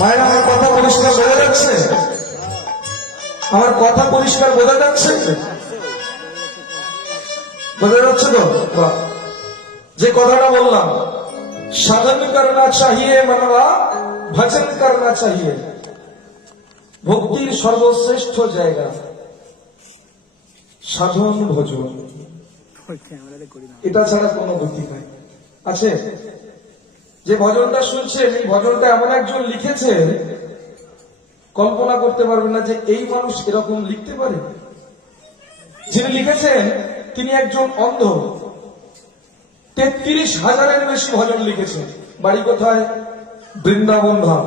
মায়ের আমার কথা পরিষ্কার বোঝা যাচ্ছে? আমার কথা পরিষ্কার বোঝা যাচ্ছে? বোঝা যাচ্ছে তো? যে কথাটা বললাম, সাধন করনা চাহিয়ে মানবা, ভজন করনা চাহিয়ে। ভক্তির সর্বশ্রেষ্ঠ জায়গা সাধন ভজন, এটা ছাড়া কোনো গতি নাই। আছে যে ভজনটা শুনছেন, এই ভজনটা এমন একজন লিখেছে, কল্পনা করতে পারবেন না যে এই মানুষ এরকম লিখতে পারে। যিনি লিখেছেন তিনি একজন অন্ধ, 33,000-এর বেশি ভজন লিখেছেন। বাড়ি কোথায়? বৃন্দাবন ধাম।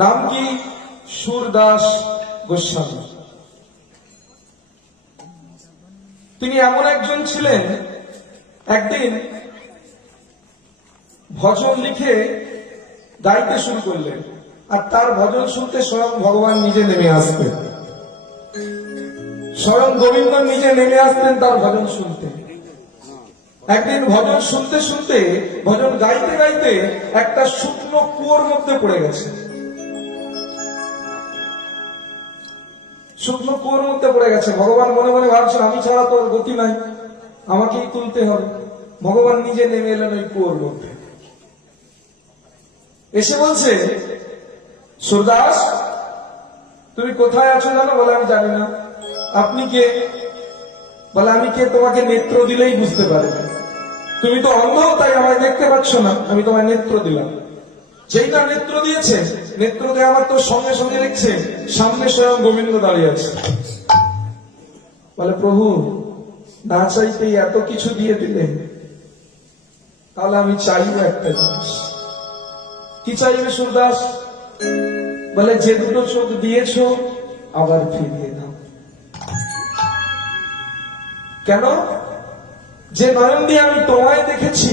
নাম কি? সুরদাস গোস্বামী। তিনি এমন একজন ছিলেন, একদিন ভজন লিখে গাইতে শুরু করলেন, আর তার ভজন শুনতে স্বয়ং ভগবান নিজে নেমে আসতেন, স্বয়ং গোবিন্দ নিজে নেমে আসতেন তার ভজন শুনতে। একদিন ভজন শুনতে শুনতে, ভজন গাইতে গাইতে একটা শুকনো কুয়োর মধ্যে পড়ে গেছে। শুকনো কুয়োর মধ্যে পড়ে গেছে। ভগবান মনে মনে ভাবছেন, আমি ছাড়া তোর গতি নাই, আমাকেই তুলতে হবে। ভগবান নিজে নেমে এলেন ওই কুয়োর মধ্যে, এসে বলছে, সুরদাস তুমি কোথায় আছো জানো? বলে আমি জানি না। আপনি কে? বলে আমি কে তোমাকে নেত্র দিলেই বুঝতে পারবে। তুমি তো অন্ধ, তাই আমায় দেখতে পাচ্ছ না, আমি তোমায় নেত্র দিলাম। যেই না নেত্র দিয়েছে, নেত্র দিয়ে আমার তো সঙ্গে সঙ্গে দেখছে সামনে স্বয়ং গোবিন্দ দাঁড়িয়ে আছে। বলে প্রভু, না চাইতেই এত কিছু দিয়ে দিলেন, তাহলে আমি চাইব একটা জিনিস। কি চাইবে সুরদাস? বলে যে দুটো চোখ দিয়েছ আবার ফিরিয়ে দাও। কেন? যে নয়ন দিয়ে আমি তোমায় দেখেছি,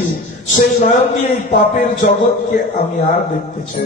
সেই নয়ন দিয়ে এই পাপের জগৎকে আমি আর দেখতে চাই।